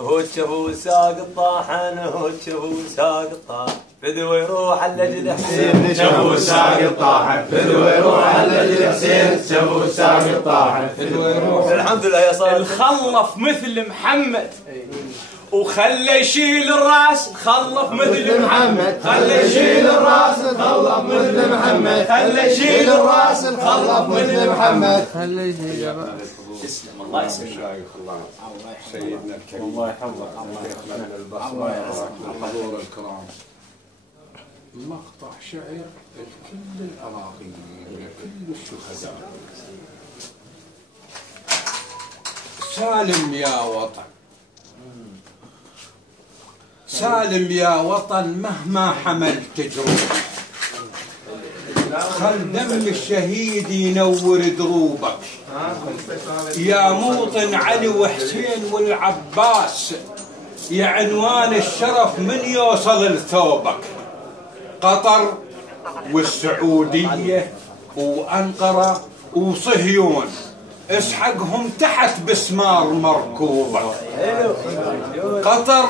هو تشوفوا ساق الطاحن هو تشوفوا ساق الطاحن فدوى يروح على اجل حسين تشوفوا ساق الطاحن فدوى يروح على اجل حسين تشوفوا ساق الطاحن فدوى يروح. الحمد لله يا صاحبي. الخلف مثل محمد وخلى يشيل الراس خلف مثل محمد خلى يشيل الراس خلف مثل محمد خلى يشيل الراس خلف مثل محمد خلى يشيل الراس. تسلم الله يسلمك الله سيدنا الكريم الله يحفظك الله يحفظك الحضور الكرام. مقطع شعر لكل العراقيين ولكل الشهداء. سالم يا وطن سالم يا وطن مهما حملت جروحك خل دم الشهيد ينور دروبك يا موطن علي وحسين والعباس يا عنوان الشرف من يوصل لثوبك. قطر والسعودية وأنقرة وصهيون اسحقهم تحت بسمار مركوبك. قطر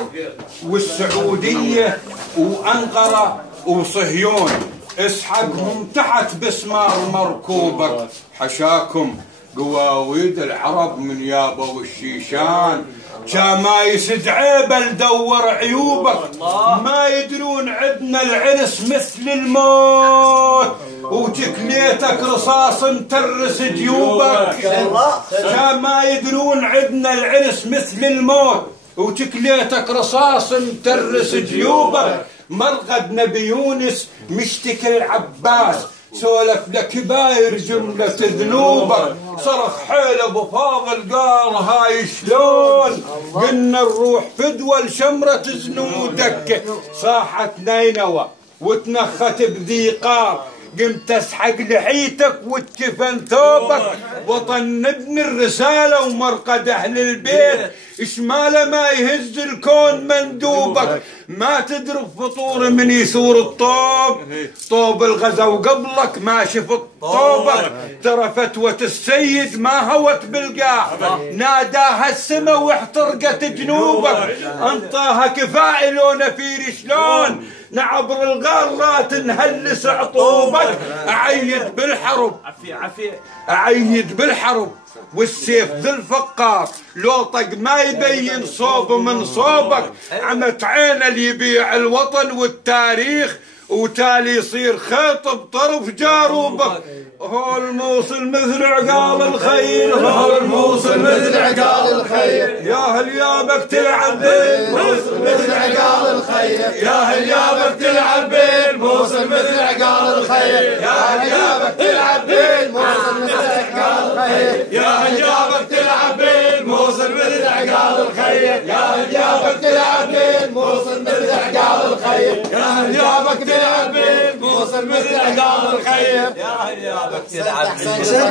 والسعودية وأنقرة وصهيون اسحقهم تحت بسمار مركوبك. حشاكم قواويد العرب من يابا والشيشان كان ما يسد عيبه لدور عيوبك. ما يدرون عدنا العنس مثل الموت وتكليتك رصاص مترس جيوبك. كان ما يدرون عدنا العنس مثل الموت وتكليتك رصاص مترس جيوبك. مرقد نبي يونس مشتكي العباس سولف لكباير جملة ذنوبك. صرخ حيل ابو فاضل قال هاي شلون قلنا نروح فدوى لشمرة زنودك. صاحت نينوى وتنخت بذيقار قمت اسحق لحيتك وتكفن ثوبك. وطن ابن الرسالة ومرقد اهل البيت اشماله ما يهز الكون مندوبك. ما تدرب فطور من يثور الطوب طوب الغزا وقبلك ما شفت طوبك. ترى فتوة السيد ما هوت بالقاع ناداها السما واحترقت جنوبك. انطاها كفاء لو نفير شلون نعبر الغارات نهلس عطوبك. اعيد بالحرب اعيد بالحرب والسيف ذي الفقار لو طق ما يبين صوب من صوبك. عمت عين اللي يبيع الوطن والتاريخ وتالي يصير خيط بطرف جاروبك. هو الموصل مثل عقال الخيل هو الموصل مثل عقال الخيل يا هل يابك تلعب بالموصل مثل عقال الخيل يا هل يابك تلعب بالموصل مثل عقال الخيل يا هل يابك تلعب بالموصل مثل عقال الخيل يا هل يابك تلعب بالموصل مثل عقال الخيل يا هل يابك تلعب بالموصل مثل عقال الخيل يا هل يابك تلعب بالموصل مثل عقال الخيل يا هل يابك تلعب بالموصل.